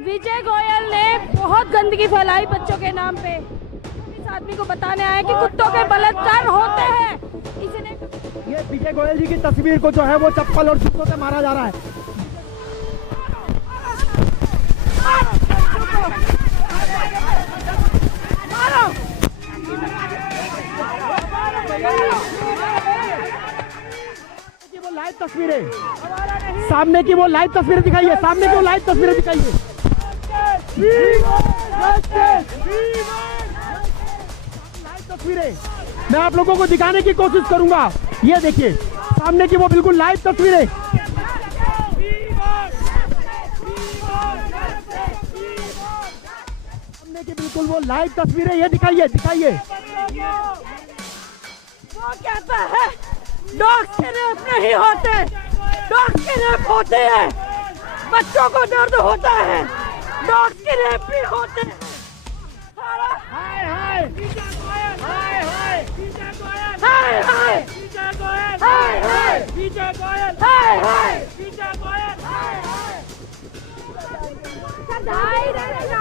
विजय गोयल ने बहुत गंदगी फैलाई बच्चों के नाम पे। इस आदमी को बताने आए कि कुत्तों के बलात्कार होते हैं। इसने ये विजय गोयल जी की तस्वीर को जो है वो चप्पल और जूतों से मारा जा रहा है। वो लाइव तस्वीरें, सामने की वो लाइव तस्वीरें दिखाइए, सामने की वो लाइव तस्वीरें दिखाइए। लाइव तस्वीरें मैं आप लोगों को दिखाने की कोशिश करूंगा। ये देखिए सामने की वो बिल्कुल लाइव तस्वीरें। सामने की बिल्कुल वो लाइव तस्वीरें, ये दिखाइए दिखाइए। वो कहता है डॉग्स के रेप नहीं होते, डॉग्स के रेप होते हैं। बच्चों को दर्द होता है, डॉग्स के रेप भी होते हैं। हाय हाय हाय हाय हाय हाय हाय हाय विजय गोयल, हाय हाय विजय गोयल,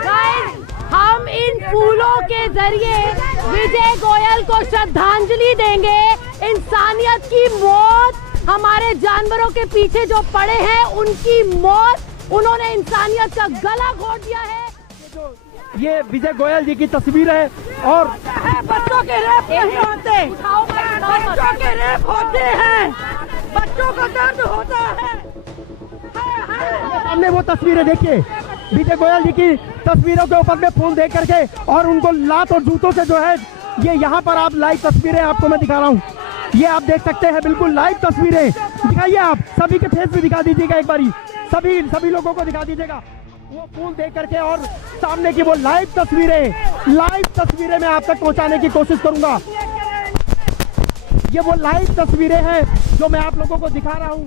गाइस, हम इन फूलों के जरिए विजय गोयल को श्रद्धांजलि देंगे। इंसानियत की मौत, हमारे जानवरों के पीछे जो पड़े हैं उनकी मौत, उन्होंने इंसानियत का गला घोट दिया है। ये विजय गोयल जी की तस्वीर है और बच्चों के रेप नहीं होते, बच्चों के रेप होते हैं, बच्चों को दर्द होता है। सामने वो तस्वीरें देखिए, विजय गोयल जी की तस्वीरों के ऊपर में फूल दे करके और उनको लात और जूतों से जो है, ये यहाँ पर आप लाइव तस्वीरें आपको मैं दिखा रहा हूँ। ये आप देख सकते हैं बिल्कुल लाइव तस्वीरें। दिखाइए आप सभी के फेस भी दिखा दीजिएगा एक बारी, सभी लोगों को दिखा दीजिएगा वो फूल देख करके। और सामने की वो लाइव तस्वीरें मैं आप तक पहुंचाने की कोशिश करूंगा। ये वो लाइव तस्वीरें हैं जो मैं आप लोगों को दिखा रहा हूं।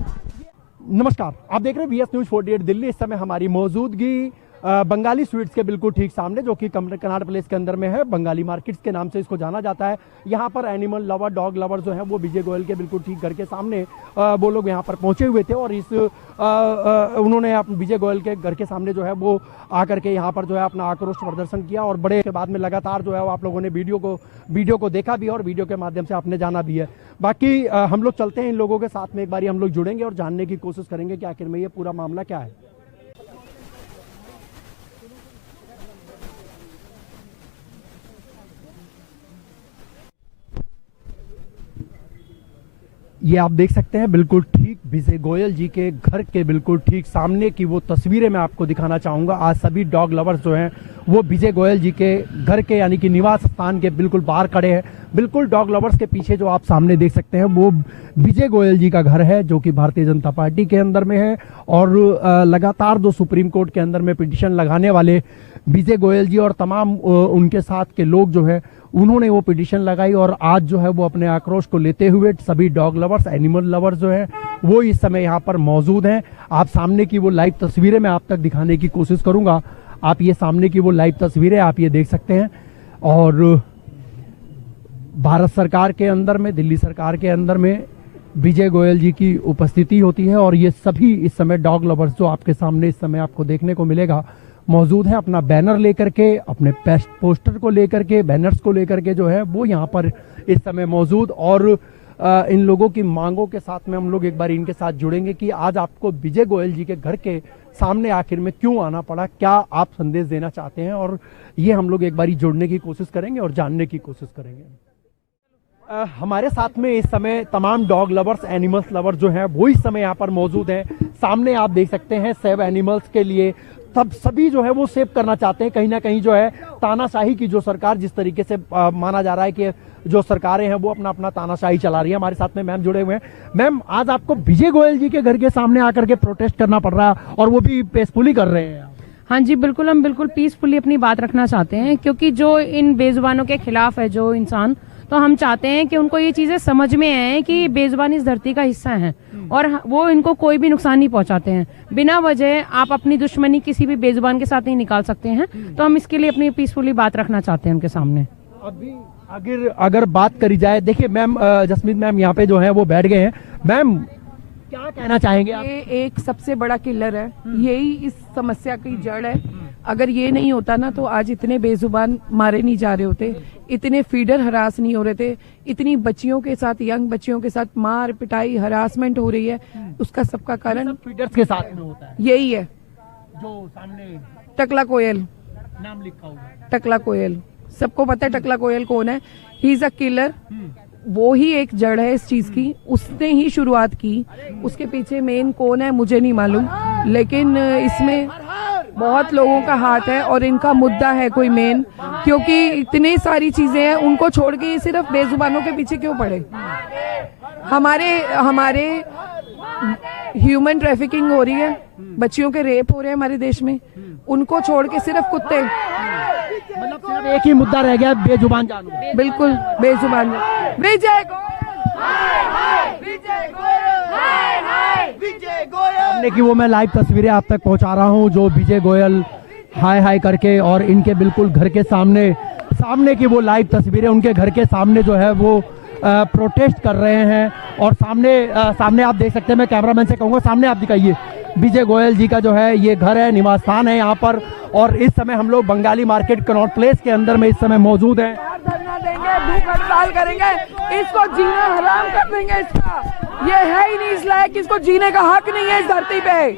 नमस्कार, आप देख रहे हैं VS News 48 दिल्ली। इस समय हमारी मौजूदगी बंगाली स्वीट्स के बिल्कुल ठीक सामने, जो कि कनाट प्लेस के अंदर में है। बंगाली मार्केट्स के नाम से इसको जाना जाता है। यहाँ पर एनिमल लवर, डॉग लवर जो है वो विजय गोयल के बिल्कुल ठीक घर के सामने वो लोग यहाँ पर पहुँचे हुए थे और उन्होंने विजय गोयल के घर के सामने जो है वो आकर के यहाँ पर जो है अपना आक्रोश प्रदर्शन किया। और बड़े के बाद में लगातार जो है वो आप लोगों ने वीडियो को देखा भी और वीडियो के माध्यम से आपने जाना भी है। बाकी हम लोग चलते हैं इन लोगों के साथ में, एक बारी हम लोग जुड़ेंगे और जानने की कोशिश करेंगे कि आखिर में ये पूरा मामला क्या है। ये आप देख सकते हैं बिल्कुल ठीक विजय गोयल जी के घर के बिल्कुल ठीक सामने की वो तस्वीरें मैं आपको दिखाना चाहूँगा। आज सभी डॉग लवर्स जो हैं वो विजय गोयल जी के घर के यानी कि निवास स्थान के बिल्कुल बाहर खड़े हैं। बिल्कुल डॉग लवर्स के पीछे जो आप सामने देख सकते हैं वो विजय गोयल जी का घर है, जो कि भारतीय जनता पार्टी के अंदर में है। और लगातार जो सुप्रीम कोर्ट के अंदर में पिटीशन लगाने वाले विजय गोयल जी और तमाम उनके साथ के लोग जो है उन्होंने वो पिटीशन लगाई। और आज जो है वो अपने आक्रोश को लेते हुए सभी डॉग लवर्स, एनिमल लवर्स जो है वो इस समय यहाँ पर मौजूद हैं। आप सामने की वो लाइव तस्वीरें मैं आप तक दिखाने की कोशिश करूंगा। आप ये सामने की वो लाइव तस्वीरें आप ये देख सकते हैं। और भारत सरकार के अंदर में, दिल्ली सरकार के अंदर में विजय गोयल जी की उपस्थिति होती है और ये सभी इस समय डॉग लवर्स जो आपके सामने इस समय आपको देखने को मिलेगा मौजूद है, अपना बैनर लेकर के, अपने पोस्टर को लेकर के, बैनर्स को लेकर के जो है वो यहाँ पर इस समय मौजूद। और इन लोगों की मांगों के साथ में हम लोग एक बार इनके साथ जुड़ेंगे कि आज आपको विजय गोयल जी के घर के सामने आखिर में क्यों आना पड़ा, क्या आप संदेश देना चाहते हैं। और ये हम लोग एक बारी जुड़ने की कोशिश करेंगे और जानने की कोशिश करेंगे। हमारे साथ में इस समय तमाम डॉग लवर्स, एनिमल्स लवर्स जो हैं वो इस समय यहाँ पर मौजूद हैं। सामने आप देख सकते हैं सेव एनिमल्स के लिए सभी जो है वो सेव करना चाहते हैं। कहीं ना कहीं जो है तानाशाही की जो सरकार, जिस तरीके से माना जा रहा है कि जो सरकारें हैं वो अपना तानाशाही चला रही है। हमारे साथ में मैम जुड़े हुए हैं। मैम, आज आपको विजय गोयल जी के घर के सामने आकर के प्रोटेस्ट करना पड़ रहा है और वो भी पीसफुली कर रहे हैं। हाँ जी, बिल्कुल, हम बिल्कुल पीसफुली अपनी बात रखना चाहते हैं, क्योंकि जो इन बेजुबानों के खिलाफ है जो इंसान, तो हम चाहते हैं कि उनको ये चीजें समझ में आए कि बेजुबान इस धरती का हिस्सा है और वो इनको कोई भी नुकसान नहीं पहुंचाते हैं। बिना वजह आप अपनी दुश्मनी किसी भी बेजुबान के साथ नहीं निकाल सकते हैं। तो हम इसके लिए अपनी पीसफुली बात रखना चाहते हैं उनके सामने। अभी अगर बात करी जाए, देखिए मैम, जसमीत मैम यहाँ पे जो है वो बैठ गए हैं। मैम, क्या कहना चाहेंगे आप? ये एक सबसे बड़ा किलर है, यही इस समस्या की जड़ है। अगर ये नहीं होता ना तो आज इतने बेजुबान मारे नहीं जा रहे होते, इतने फीडर हरास नहीं हो रहे थे, इतनी बच्चियों के साथ, यंग बच्चियों के साथ मार पिटाई हरासमेंट हो रही है। उसका सबका कारण फीडर्स के साथ में होता है। यही है। जो सामने टकला कोयल, नाम लिखा हुआ है, टकला कोयल, सबको पता है टकला कोयल कौन है। He is a killer. वो ही एक जड़ है इस चीज की, उसने ही शुरुआत की। उसके पीछे मेन कौन है मुझे नहीं मालूम, लेकिन इसमें बहुत लोगों का हाथ है और इनका मुद्दा है कोई मेन, क्योंकि इतनी सारी चीजें हैं। उनको छोड़ के ये सिर्फ बेजुबानों के पीछे क्यों पड़े? हमारे ह्यूमन ट्रैफिकिंग हो रही है, बच्चियों के रेप हो रहे हैं हमारे देश में, उनको छोड़ के सिर्फ कुत्ते। मतलब सिर्फ एक ही मुद्दा रह गया, बेजुबान जानवर। बिल्कुल बेजुबान। विजय गोयल की वो मैं लाइव तस्वीरें आप तक पहुंचा रहा हूं, जो विजय गोयल हाय हाय करके, और इनके बिल्कुल घर के सामने की वो लाइव तस्वीरें, उनके घर के सामने जो है वो प्रोटेस्ट कर रहे हैं। और सामने आप देख सकते हैं, मैं कैमरामैन से कहूंगा सामने आप दिखाइए, विजय गोयल जी का जो है ये घर है, निवास स्थान है यहाँ पर। और इस समय हम लोग बंगाली मार्केट कनॉट प्लेस के अंदर में इस समय मौजूद हैं। धरना देंगे, भूख हड़ताल करेंगे, इसको जीना हराम कर देंगे। इसका ये है ही नहीं इस लायक, इसको जीने का हक नहीं है इस धरती पे।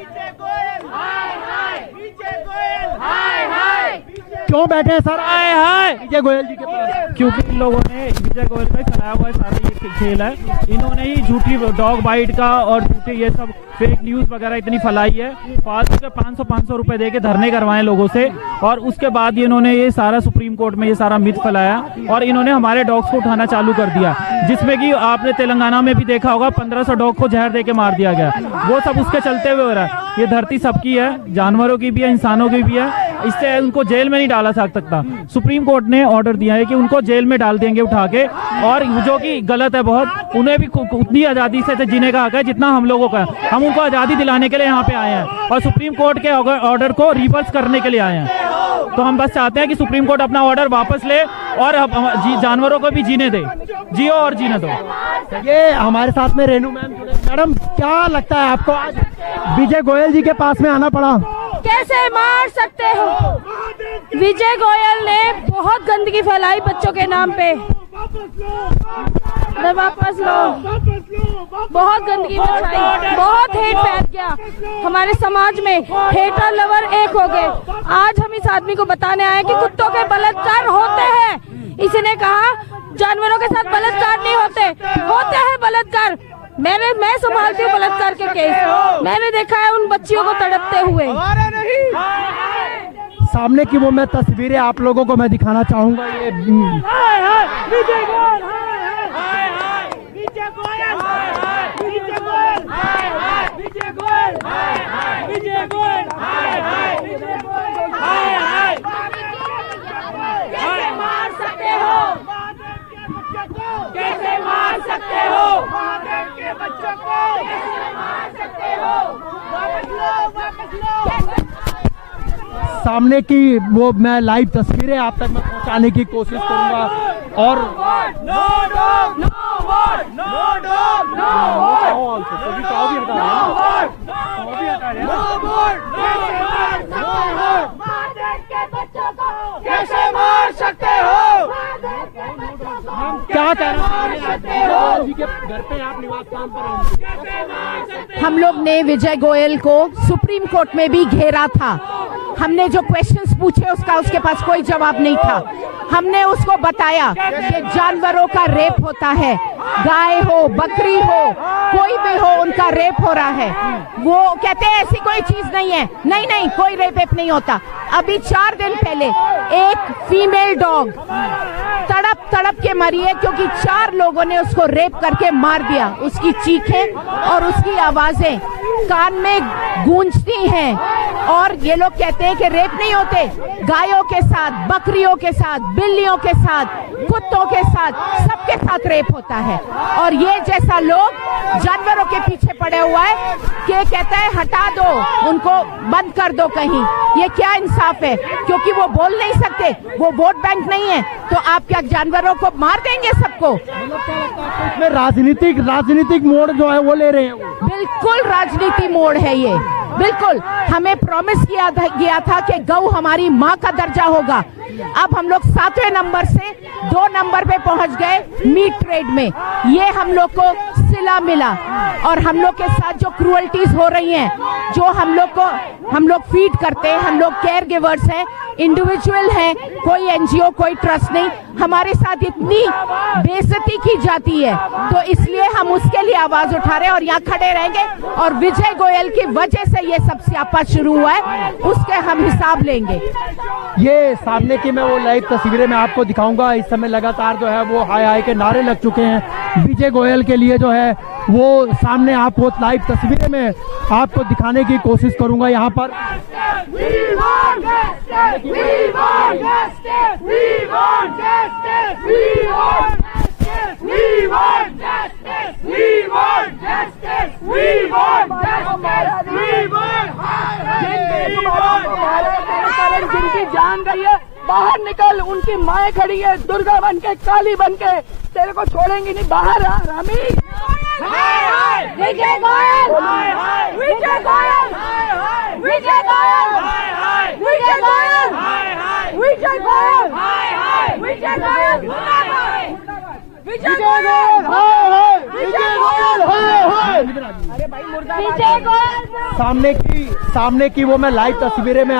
क्यों बैठे हैं सर? हाय हाय विजय गोयल जी के पास, क्योंकि इन लोगों ने विजय गोयल में फैलाया हुआ सारा ये खेल है। इन्होंने ही झूठी डॉग बाइट का और झूठे ये सब फेक न्यूज वगैरह इतनी फैलाई है। फालतू के 500 रुपए दे के धरने करवाए लोगों से, और उसके बाद इन्होंने ये सारा सुप्रीम कोर्ट में ये सारा मिथ फैलाया, और इन्होंने हमारे डॉग्स को उठाना चालू कर दिया, जिसमें कि आपने तेलंगाना में भी देखा होगा 1500 डॉग को जहर दे के मार दिया गया। वो सब उसके चलते हुए हो रहा है। ये धरती सबकी है, जानवरों की भी है, इंसानों की भी है। इससे उनको जेल में नहीं डाला जा सकता। सुप्रीम कोर्ट ने ऑर्डर दिया है कि उनको जेल में डाल देंगे उठा के, और जो कि गलत है बहुत। उन्हें भी उतनी आजादी से जीने का हक है जितना हम लोगों का है। हम उनको आजादी दिलाने के लिए यहाँ पे आए हैं, और सुप्रीम कोर्ट के ऑर्डर को रिवर्स करने के लिए आए हैं। तो हम बस चाहते हैं कि सुप्रीम कोर्ट अपना ऑर्डर वापस ले और जानवरों को भी जीने दे, जियो और जीने दो। ये हमारे साथ में रेनू मैम जुड़े। मैडम, क्या लगता है आपको आज विजय गोयल जी के पास में आना पड़ा? कैसे मार सकते हो? विजय गोयल ने बहुत गंदगी फैलाई बच्चों के नाम पे। वापस लो, बहुत गंदगी मचाई, बहुत हेट फैल गया हमारे समाज में। हेटर लवर एक हो गए। आज हम इस आदमी को बताने आए कि कुत्तों के बलात्कार होते हैं। इसने कहा जानवरों के साथ बलात्कार नहीं होते हैं बलात्कार। मैं संभालती हूँ बलात्कार के केस, मैंने देखा है उन बच्चियों को तड़पते हुए। सामने की वो मैं तस्वीरें आप लोगों को मैं दिखाना चाहूंगा। ये विजय गोयल, कैसे मार सकते हो? कैसे मार सकते हो? के बच्चों को कैसे मार सकते हो? वापस लो। सामने की वो मैं लाइव तस्वीरें आप तक मैं पहुंचाने की कोशिश करूंगा। और कैसे मार सकते हो? क्या कहना चाहेंगे? घर पे आप निवास स्थान पर हम लोग ने विजय गोयल को सुप्रीम कोर्ट में भी घेरा था। हमने जो क्वेश्चंस पूछे उसके पास कोई जवाब नहीं था। हमने उसको बताया कि जानवरों का रेप होता है, गाय हो बकरी हो कोई भी हो उनका रेप हो रहा है। वो कहते हैं ऐसी कोई चीज नहीं है। नहीं, कोई रेप नहीं होता। अभी 4 दिन पहले एक फीमेल डॉग तड़प के मरी है, क्योंकि 4 लोगों ने उसको रेप करके मार दिया। उसकी चीखें और उसकी आवाजें कान में गूंजती हैं, और ये लोग कहते हैं कि रेप नहीं होते। गायों के साथ, बकरियों के साथ, बिल्लियों के साथ, कुत्तों के साथ, सबके साथ रेप होता है। और ये जैसा लोग जानवरों के पीछे पड़े हुआ है कि कहता है हटा दो, उनको बंद कर दो कहीं। ये क्या इंसाफ है? क्योंकि वो बोल नहीं सकते, वो वोट बैंक नहीं है, तो आप क्या जानवरों को मार देंगे सबको? इसमें राजनीतिक मोड़ जो है वो ले रहे हैं। बिल्कुल राजनीति मोड़ है ये। बिल्कुल हमें प्रॉमिस गया था कि गौ हमारी माँ का दर्जा होगा। अब हम लोग 7वें नंबर से 2 नंबर पे पहुंच गए मीट ट्रेड में। ये हम लोग को सिला मिला। और हम लोग के साथ जो क्रूअल्टीज हो रही हैं, जो हम लोग फीड करते हैं, हम लोग केयर गिवर्स हैं, इंडिविजुअल हैं, कोई एनजीओ कोई ट्रस्ट नहीं, हमारे साथ इतनी बेइज्जती की जाती है, तो इसलिए हम उसके लिए आवाज उठा रहे हैं और यहाँ खड़े रहेंगे। और विजय गोयल की वजह से ये सब स्यापा शुरू हुआ है, उसके हम हिसाब लेंगे। ये सामने की मैं वो लाइव तस्वीरें मैं आपको दिखाऊंगा। इस समय लगातार जो है वो हाय हाय के नारे लग चुके हैं विजय गोयल के लिए, जो है वो सामने आप वो लाइव तस्वीरें में आपको दिखाने की कोशिश करूंगा। यहाँ पर जिनकी जान गई है, बाहर निकल, उनकी माएँ खड़ी है दुर्गा बन के, काली बन के, तेरे को छोड़ेंगी नहीं, बाहर आ रामी। विजय गोयल, विजय गोयल, विजय गोयल, विजय गोयल, विजय गोयल, विजय गोयल, विजय गोयल, विजय गोयल, अरे भाई विजय गोयल। सामने की वो मैं लाइव तस्वीरें में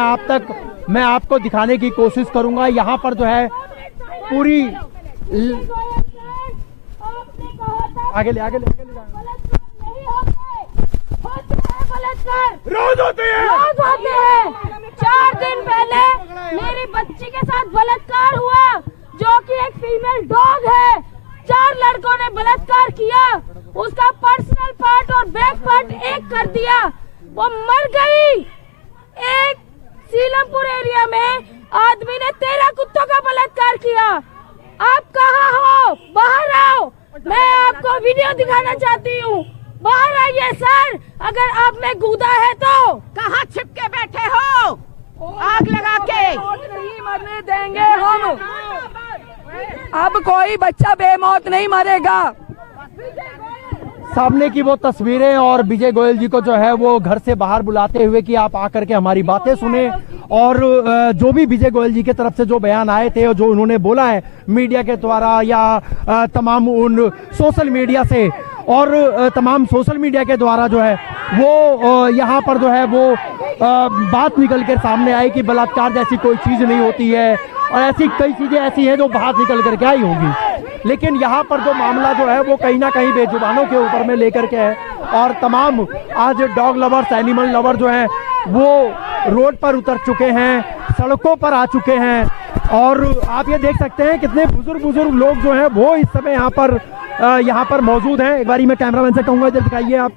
मैं आपको दिखाने की कोशिश करूंगा। यहाँ पर जो है पूरी आगे ले रोज होते हैं। 4 दिन पहले मेरी बच्ची के साथ बलात्कार हुआ, जो कि एक फीमेल डॉग है। 4 लड़कों ने बलात्कार किया, उसका पर्सनल पार्ट और बैक पार्ट एक कर दिया, वो मर गई। एक सीलमपुर एरिया में आदमी ने 13 कुत्तों का बलात्कार किया। आप कहाँ हो? बाहर आओ, मैं आपको वीडियो दिखाना चाहती हूँ। बाहर आइए सर, अगर आप में कूदा है तो। कहाँ छिप के बैठे हो? आग लगा के नहीं मरने देंगे हम। अब कोई बच्चा बेमौत नहीं मरेगा। सामने की वो तस्वीरें और विजय गोयल जी को जो है वो घर से बाहर बुलाते हुए कि आप आकर के हमारी बातें सुने, और जो भी विजय गोयल जी की तरफ से जो बयान आए थे और जो उन्होंने बोला है मीडिया के द्वारा या तमाम उन सोशल मीडिया से और तमाम सोशल मीडिया के द्वारा जो है वो यहाँ पर जो है वो बात निकल कर सामने आई कि बलात्कार जैसी कोई चीज नहीं होती है, और ऐसी कई चीजें ऐसी हैं जो बाहर निकल कर के आई होंगी। लेकिन यहाँ पर जो मामला जो है वो कहीं ना कहीं बेजुबानों के ऊपर में लेकर के है, और तमाम आज डॉग लवर्स, एनिमल लवर जो है वो रोड पर उतर चुके हैं, सड़कों पर आ चुके हैं। और आप ये देख सकते हैं कितने बुजुर्ग लोग जो हैं वो इस समय यहाँ पर मौजूद हैं। एक बारी मैं कैमरामैन से कहूंगा इधर दिखाइए आप।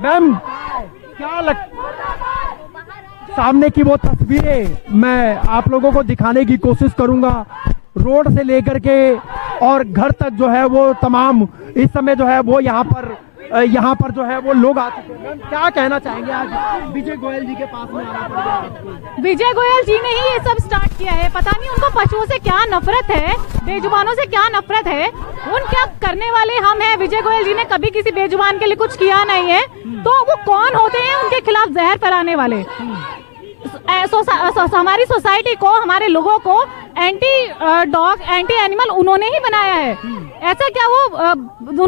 मैम, क्या सामने की वो तस्वीरें मैं आप लोगों को दिखाने की कोशिश करूंगा, रोड से लेकर के और घर तक जो है वो तमाम इस समय जो है वो यहाँ पर जो है वो लोग आ चुके हैं। क्या कहना चाहेंगे आज विजय गोयल जी के पास में आना पड़ गया? विजय गोयल जी ने ही ये सब स्टार्ट किया है। पता नहीं उनको पशुओं से क्या नफरत है, बेजुबानों से क्या नफरत है। उनके करने वाले हम हैं। विजय गोयल जी ने कभी किसी बेजुबान के लिए कुछ किया नहीं है, तो वो कौन होते हैं उनके खिलाफ जहर फैलाने वाले? हमारी सोसाइटी को, हमारे लोगों को एंटी डॉग, एंटी एनिमल उन्होंने ही बनाया है। ऐसा क्या वो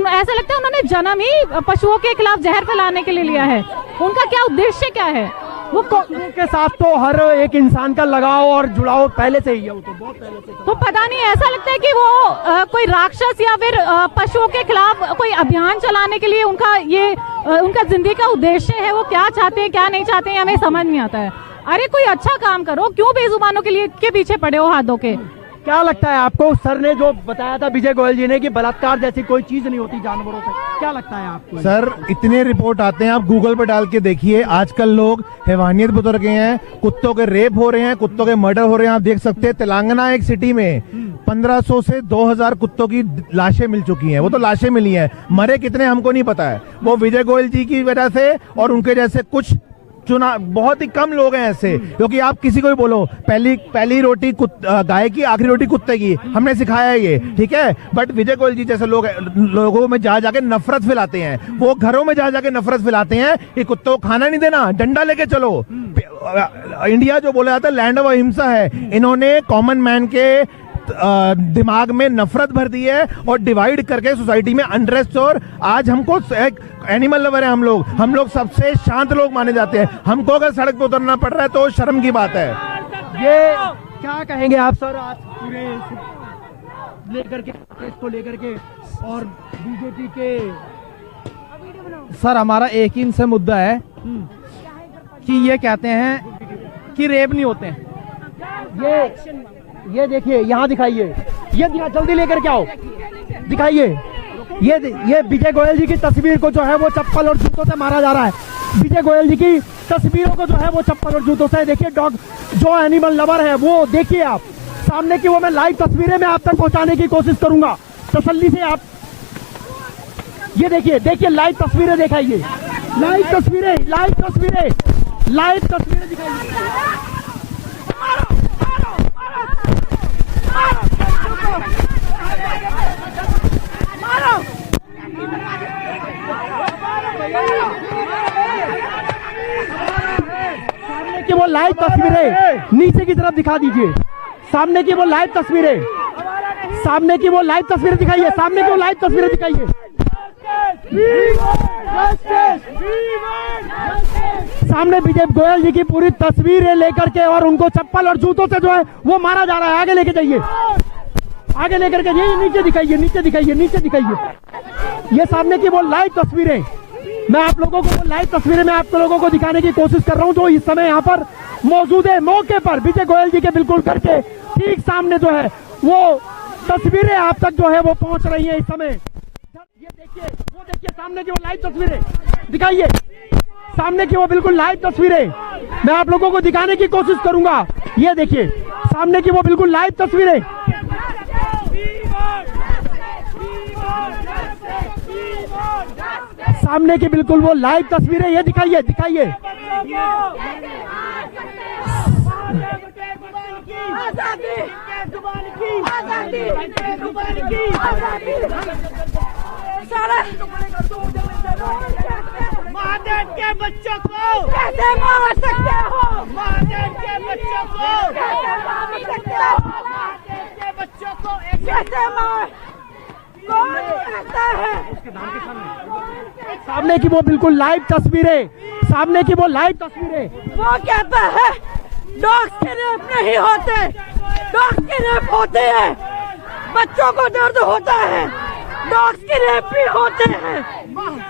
ऐसा लगता है उन्होंने जन्म ही पशुओं के खिलाफ जहर फैलाने के लिए लिया है? उनका क्या उद्देश्य क्या है? वो के साथ तो हर एक इंसान का लगाव और जुड़ाव पहले से ही है, वो तो बहुत पहले से। तो पता नहीं, ऐसा लगता है कि वो कोई राक्षस या फिर पशुओं के खिलाफ कोई अभियान चलाने के लिए उनका जिंदगी का उद्देश्य है। वो क्या चाहते हैं, क्या नहीं चाहते हैं, हमें समझ नहीं आता है। अरे कोई अच्छा काम करो, क्यों बेजुबानों के लिए के पीछे पड़े हो हाथ धो के? क्या लगता है आपको, सर ने जो बताया था विजय गोयल जी ने कि बलात्कार जैसी कोई चीज नहीं होती जानवरों से, क्या लगता है आपको? सर, इतने रिपोर्ट आते हैं, आप गूगल पे डाल के देखिए। आजकल लोग हैवानियत पे उतर गए हैं, कुत्तों के रेप हो रहे हैं, कुत्तों के मर्डर हो रहे हैं। आप देख सकते हैं तेलंगाना एक सिटी में 1500 से 2000 कुत्तों की लाशें मिल चुकी हैं। वो तो लाशें मिली हैं, मरे कितने हमको नहीं पता है। वो विजय गोयल जी की वजह से और उनके जैसे कुछ बहुत ही कम लोग हैं ऐसे, क्योंकि आप किसी को भी बोलो पहली रोटी गाय की, आखिरी रोटी कुत्ते की, हमने सिखाया है ये, ठीक है। बट विजय गोयल जी जैसे लोगों में जा जाके नफरत फैलाते हैं, वो घरों में जा जाके नफरत फैलाते हैं कि कुत्तों को खाना नहीं देना, डंडा लेके चलो। इंडिया जो बोला जाता है लैंड ऑफ अहिंसा है, इन्होंने कॉमन मैन के दिमाग में नफरत भर दी है और डिवाइड करके सोसाइटी में अनरेस्ट। और आज हमको एक एनिमल लवर है, हम लोग सबसे शांत लोग माने जाते हैं, हमको अगर सड़क पे उतरना पड़ रहा है तो शर्म की बात है। ये क्या कहेंगे आप सर, आज पूरे लेकर के इसको लेकर के और बीजेपी के? सर हमारा एक ही इनसे मुद्दा है कि ये कहते हैं कि रेप नहीं होते हैं। ये देखिए, यहाँ दिखाइए, ये जल्दी लेकर के आओ, दिखाइए। ये विजय गोयल जी की तस्वीर को जो है वो चप्पल और जूतों से मारा जा रहा है। विजय गोयल जी की तस्वीरों को जो है वो चप्पल और जूतों से, देखिए डॉग जो एनिमल लवर है वो देखिए आप सामने की, वो मैं लाइव तस्वीरें में आप तक पहुंचाने की कोशिश करूंगा तसल्ली से। आप ये देखिए लाइव तस्वीरें दिखाइए, लाइव तस्वीरें दिखाइए। सामने की वो लाइव तस्वीरें नीचे की तरफ दिखा दीजिए, सामने की वो लाइव तस्वीरें दिखाइए, सामने की वो लाइव तस्वीरें दिखाइए। सामने विजय गोयल जी की पूरी तस्वीरें लेकर के और उनको चप्पल और जूतों से जो है वो मारा जा रहा है। आगे लेके जाइए, आगे लेकर के ये नीचे दिखाइए। ये सामने की वो लाइव तस्वीरें, मैं आप लोगों को वो लाइव तस्वीरें मैं आप लोगों को दिखाने की कोशिश कर रहा हूं, जो इस समय यहाँ पर मौजूद है मौके पर विजय गोयल जी के बिल्कुल घर के ठीक सामने जो है वो तस्वीरें आप तक जो है वो पहुंच रही है इस समय। ये देखिए सामने की वो लाइव तस्वीरें दिखाइए, सामने की वो बिल्कुल लाइव तस्वीरें मैं आप लोगों को दिखाने की कोशिश करूंगा। ये देखिए सामने की वो बिल्कुल लाइव तस्वीरें, सामने की बिल्कुल वो लाइव तस्वीरें, ये दिखाइए। महादेव के बच्चों को कैसे मार सकते हो? महादेव के बच्चों को कैसे मार सकते हो? महादेव के बच्चों को कैसे मार? कौन कहता है? सामने की वो बिल्कुल लाइव तस्वीरें, सामने की वो लाइव तस्वीरें। वो कहता है डॉग्स के रेप नहीं होते, डॉग्स के रेप होते हैं, बच्चों को दर्द होता है, डॉग्स के रेप भी होते हैं।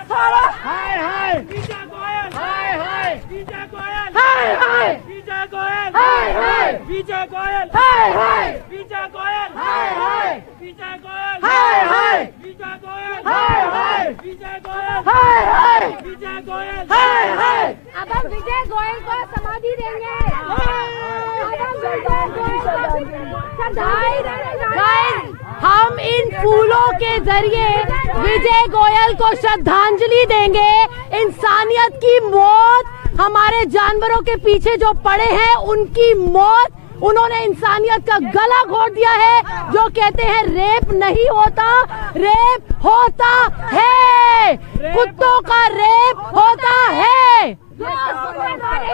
सारा हाय हाय विजय गोयल, हाय हाय विजय गोयल, हाय हाय विजय गोयल, हाय हाय विजय गोयल, हाय हाय विजय गोयल, हाय हाय विजय गोयल, हाय हाय विजय गोयल, हाय हाय विजय गोयल, हाय हाय विजय गोयल, हाय हाय। अब हम विजय गोयल को समाधि देंगे। हम इन फूलों के जरिए विजय गोयल को श्रद्धांजलि देंगे। इंसानियत की मौत, हमारे जानवरों के पीछे जो पड़े हैं उनकी मौत, उन्होंने इंसानियत का गला घोट दिया है। जो कहते हैं रेप नहीं होता, रेप होता है, कुत्तों का रेप होता है।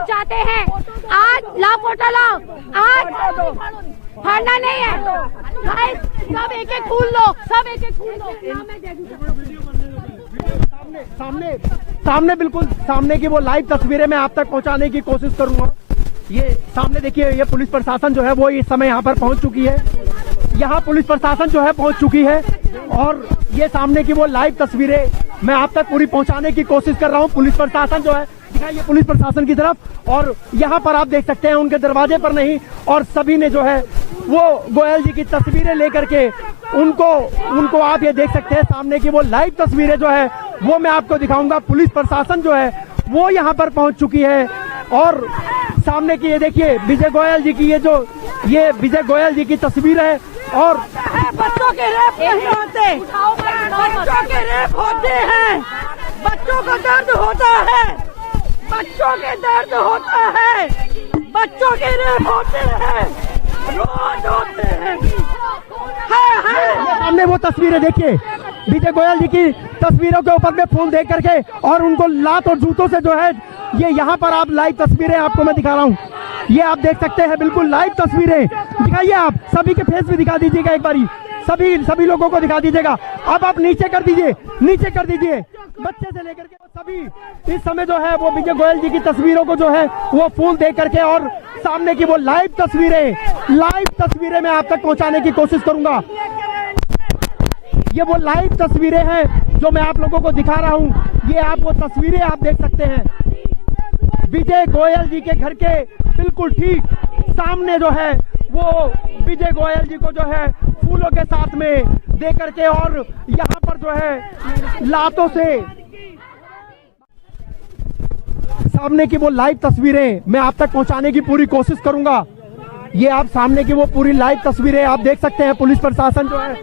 चाहते हैं आज ला फोटो लाओ, आज फाड़ना नहीं है, सब एक एक फूल लो, सब एक एक फूल लो। सामने बिल्कुल सामने की वो लाइव तस्वीरें मैं आप तक पहुंचाने की कोशिश करूंगा। ये सामने देखिए, ये पुलिस प्रशासन जो है वो इस समय यहाँ पर पहुंच चुकी है, यहाँ पुलिस प्रशासन जो है पहुंच चुकी है और ये सामने की वो लाइव तस्वीरें मैं आप तक पूरी पहुंचाने की कोशिश कर रहा हूँ। पुलिस प्रशासन जो है, दिखाइए पुलिस प्रशासन की तरफ, और यहाँ पर आप देख सकते हैं उनके दरवाजे पर नहीं, और सभी ने जो है वो गोयल जी की तस्वीरें लेकर के उनको आप ये देख सकते हैं। सामने की वो लाइव तस्वीरें जो है वो मैं आपको दिखाऊंगा। पुलिस प्रशासन जो है वो यहाँ पर पहुंच चुकी है और सामने की ये देखिए विजय गोयल जी की ये विजय गोयल जी की तस्वीर है। और बच्चों के रेप नहीं होते, बच्चों के रेप होते हैं, बच्चों को दर्द होता है, बच्चों के दर्द होता है, बच्चों के रेप होते हैं, रोज होते हैं। सामने वो तस्वीरें देखिए, विजय गोयल जी की तस्वीरों के ऊपर में फोन देख करके और उनको लात और जूतों से जो है, ये यहाँ पर आप लाइव तस्वीरें आपको मैं दिखा रहा हूँ, ये आप देख सकते हैं बिल्कुल लाइव तस्वीरें दिखाइए। आप सभी के फेस भी दिखा दीजिएगा एक बारी, सभी लोगों को दिखा दीजिएगा। अब आप नीचे कर दीजिए, नीचे कर दीजिए, बच्चे से लेकर के सभी इस समय जो है वो विजय गोयल जी की तस्वीरों को जो है वो फोन दे करके और सामने की वो लाइव तस्वीरें मैं आप तक पहुंचाने की कोशिश करूंगा। ये वो लाइव तस्वीरें हैं जो मैं आप लोगों को दिखा रहा हूं। ये आप वो तस्वीरें आप देख सकते हैं, विजय गोयल जी के घर के बिल्कुल ठीक सामने जो है वो विजय गोयल जी को जो है फूलों के साथ में दे करके और यहाँ पर जो है लातों से सामने की वो लाइव तस्वीरें मैं आप तक पहुंचाने की पूरी कोशिश करूंगा। ये आप सामने की वो पूरी लाइव तस्वीरें आप देख सकते हैं। पुलिस प्रशासन जो है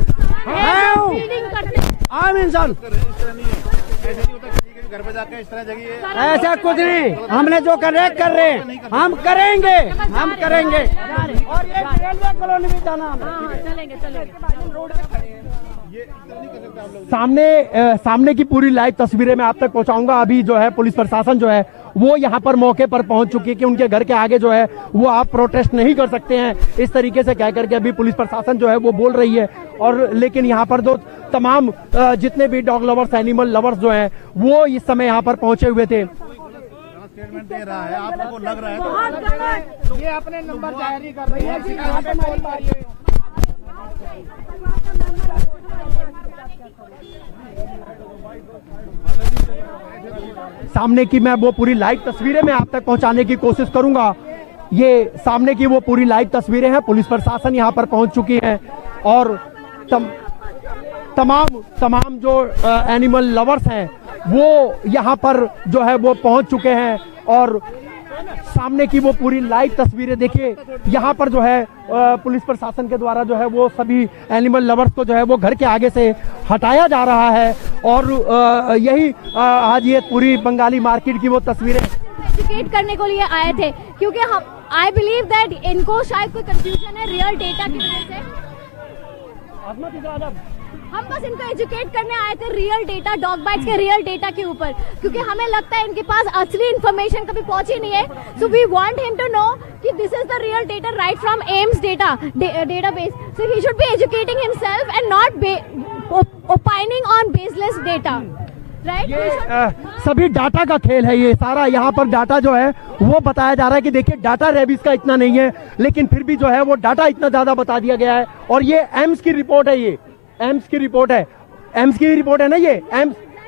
आम इंसान घर पे जाकर इस तरह जगह ऐसा कुछ नहीं, हमने जो कर रहे हैं हम करेंगे और ये रेलवे कॉलोनी भी जाना सामने की पूरी लाइव तस्वीरें मैं आप तक पहुंचाऊंगा। अभी जो है पुलिस प्रशासन जो है वो यहाँ पर मौके पर पहुंच चुकी है कि उनके घर के आगे जो है वो आप प्रोटेस्ट नहीं कर सकते हैं, इस तरीके से कह करके अभी पुलिस प्रशासन जो है वो बोल रही है। और लेकिन यहाँ पर जो तमाम जितने भी डॉग लवर्स, एनिमल लवर्स जो हैं वो इस समय यहाँ पर पहुंचे हुए थे। स्टेटमेंट दे रहा है, आप लोगों को लग रहा है तो ये अपने नंबर जारी कर रही है। सामने की मैं वो पूरी लाइव तस्वीरें मैं आप तक पहुंचाने की कोशिश करूंगा। ये सामने की वो पूरी लाइव तस्वीरें हैं, पुलिस प्रशासन यहां पर पहुंच चुकी है और तमाम जो एनिमल लवर्स हैं वो यहां पर जो है वो पहुंच चुके हैं। और सामने की वो पूरी लाइव तस्वीरें देखिए, यहाँ पर जो है पुलिस प्रशासन के द्वारा जो है वो सभी एनिमल लवर्स को जो है वो घर के आगे से हटाया जा रहा है। और यही आज ये पूरी बंगाली मार्केट की वो तस्वीरें एजुकेट करने को लिए आए थे, क्योंकि हम आई बिलीव दैट इनको शायद कोई कंफ्यूजन है रियल डेटा की वजह से। हम बस इनको एजुकेट करने आए थे रियल डेटा, डॉग बाइट्स के रियल डेटा के ऊपर, क्योंकि हमें लगता है इनके पास असली इन्फॉर्मेशन कभी पहुंची नहीं है। So we want him to know कि this is the real data right from AIIMS database. So he should be educating himself and not opining on baseless data. सभी डाटा का खेल है ये सारा। यहाँ पर डाटा जो है वो बताया जा रहा है कि देखिए डाटा रेबिस का इतना नहीं है, लेकिन फिर भी जो है वो डाटा इतना ज्यादा बता दिया गया है। और ये एम्स की रिपोर्ट है, ये एम्स की रिपोर्ट है, एम्स की रिपोर्ट है ना, ये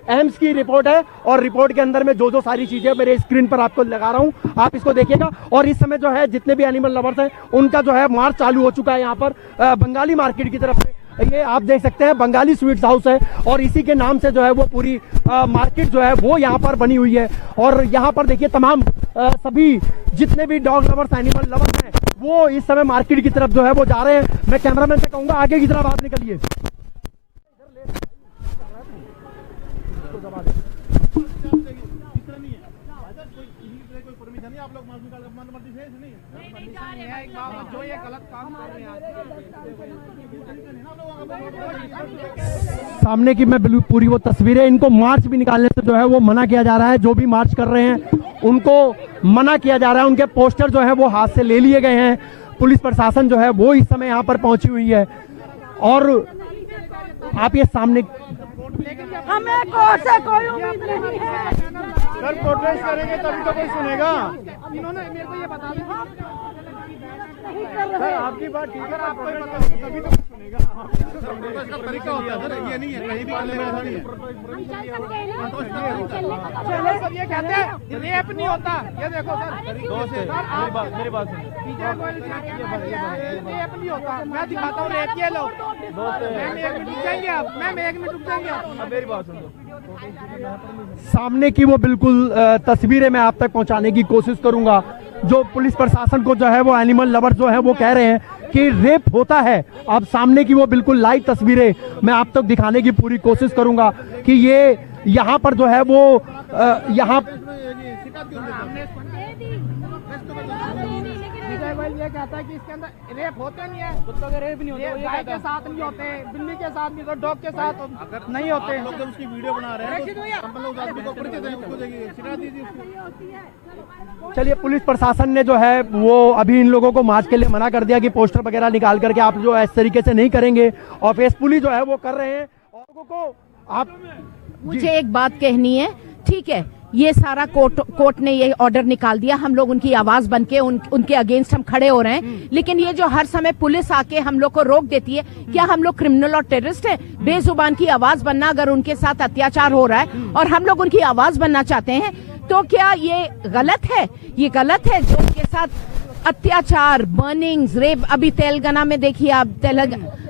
एम्स की रिपोर्ट है। और रिपोर्ट के अंदर में जो सारी चीजें मेरे स्क्रीन पर आपको लगा रहा हूँ, आप इसको देखिएगा। और इस समय जो है जितने भी एनिमल लवर्स हैं उनका जो है मार्च चालू हो चुका है यहाँ पर बंगाली मार्केट की तरफ से। ये आप देख सकते हैं बंगाली स्वीट्स हाउस है और इसी के नाम से जो है वो पूरी मार्केट जो है वो यहाँ पर बनी हुई है। और यहाँ पर देखिए तमाम सभी जितने भी डॉग लवर्स, एनिमल लवर्स हैं वो इस समय मार्केट की तरफ जो है वो जा रहे हैं। मैं कैमरामैन से कहूंगा आगे की तरफ आप निकलिए। जो ये गलत काम कर रहे हैं, सामने की मैं पूरी वो तस्वीरें, इनको मार्च भी निकालने से जो है वो मना किया जा रहा है। जो भी मार्च कर रहे हैं उनको मना किया जा रहा है, उनके पोस्टर जो है वो हाथ से ले लिए गए हैं। पुलिस प्रशासन जो है वो इस समय यहाँ पर पहुंची हुई है। और आप ये सामने हमें कोई उम्मीद नहीं है। सर प्रोटेस्ट करेंगे तभी तो कोई सुनेगा। इन्होंने मेरे को ये बता दिया सर आपकी बात ठीक है, आपको तभी तो कुछ सुनेगा। इसका तरीका होता है सर, ये नहीं है कहीं भी करने का नहीं है। चलो सर, ये कहते हैं रेप नहीं होता। ये देखो सर, मेरी बात रेप नहीं होता। मैं दिखाता हूँ रेप के लोग। मैम 1 मिनट रुक जाएंगे आप, मैम 1 मिनट रुक जाएंगे आप, मेरी बात सुनो। सामने की वो बिल्कुल तस्वीरें मैं आप तक पहुंचाने की कोशिश करूंगा। जो पुलिस प्रशासन को जो है वो एनिमल लवर जो है वो कह रहे हैं कि रेप होता है। अब सामने की वो बिल्कुल लाइव तस्वीरें मैं आप तक दिखाने की पूरी कोशिश करूंगा कि ये यहाँ पर जो है वो यहाँ विजय गोयल ये कहता है कि इसके अंदर रेप होते नहीं है, कुत्तों के रेप नहीं होते, गाय के साथ नहीं होते, बिल्ली के साथ नहीं, तो डॉग के साथ नहीं होते। लोग जब उसकी वीडियो बना रहे हैं तो हम लोग आदमी को परिचय दें, उसको देखिए, सिखा दीजिए उसको। चलिए, पुलिस प्रशासन ने जो है वो अभी इन लोगों को मार्च के लिए मना कर दिया कि पोस्टर वगैरह निकाल करके आप जो है इस तरीके से नहीं करेंगे, और फेसफुली जो है वो कर रहे हैं। और लोगों को आप मुझे एक बात कहनी है, ठीक है, ये सारा कोर्ट ने ये ऑर्डर निकाल दिया, हम लोग उनकी आवाज बनके उनके अगेंस्ट हम खड़े हो रहे हैं, लेकिन ये जो हर समय पुलिस आके हम लोग को रोक देती है, क्या हम लोग क्रिमिनल और टेररिस्ट हैं? बेजुबान की आवाज बनना, अगर उनके साथ अत्याचार हो रहा है और हम लोग उनकी आवाज बनना चाहते हैं, तो क्या ये गलत है? ये गलत है जो उनके साथ अत्याचार, बर्निंग्स, रेप, अभी तेलंगाना में देखिए आप,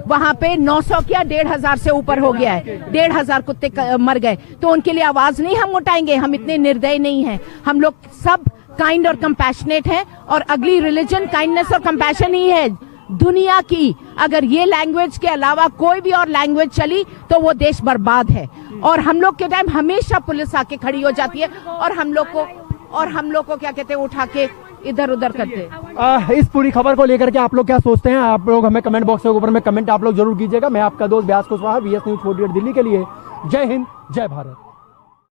वहां पे 900 क्या 1500 से ऊपर हो गया है, 1500 कुत्ते मर गए, तो उनके लिए आवाज नहीं हम उठाएंगे? हम इतने निर्दयी नहीं हैं, हम लोग सब काइंड और कंपैशनेट हैं, और अगली रिलीजन काइंडनेस और कंपैशन ही है दुनिया की। अगर ये लैंग्वेज के अलावा कोई भी और लैंग्वेज चली तो वो देश बर्बाद है, और हम लोग के टाइम हमेशा पुलिस आके खड़ी हो जाती है और हम लोग को क्या कहते हैं, उठा के इधर उधर करते। इस पूरी खबर को लेकर के आप लोग क्या सोचते हैं? आप लोग हमें कमेंट बॉक्स के ऊपर में कमेंट आप लोग जरूर कीजिएगा। मैं आपका दोस्त व्यास कुशवाहा, VS News 48 दिल्ली के लिए। जय हिंद, जय भारत।